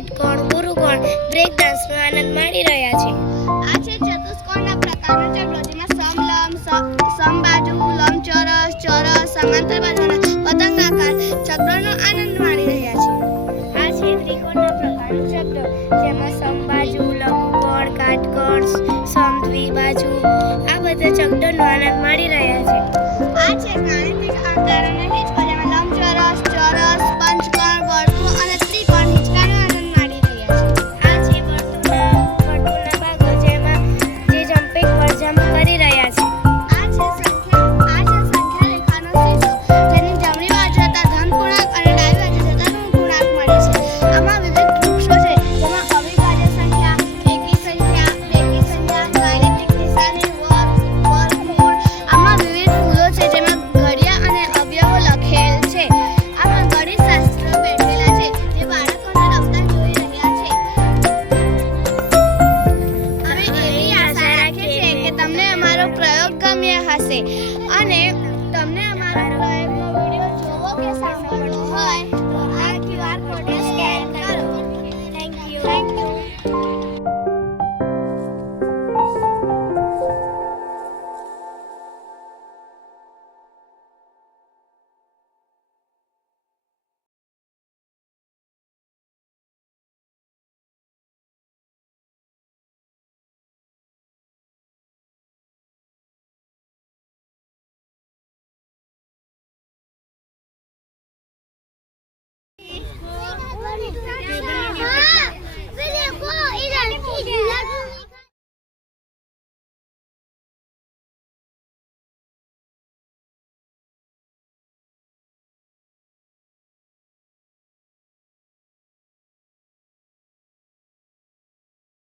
કાટકોણ, ગુરુકોણ break ડાન્સનો આનંદ માણી રહ્યા છે. આ છે ચતુષ્કોણના પ્રકારનો ચક્ર, જેમાં સમલંબ, સમબાજુ, લંબચોરસ, ચોરસ, સમાંતર બાજુના પતંગાકાર ચક્રનો આનંદ માણી રહ્યા છે. આ છે ત્રિકોણના પ્રકારનું ચક્ર, જેમાં સમબાજુ, લંબકોણ, કાટકોણ, સમદ્વિબાજુ આ બધા ચક્રનો આનંદ માણી રહ્યા છે. આ છે ગાણિતિક આકારોના હિંચકો,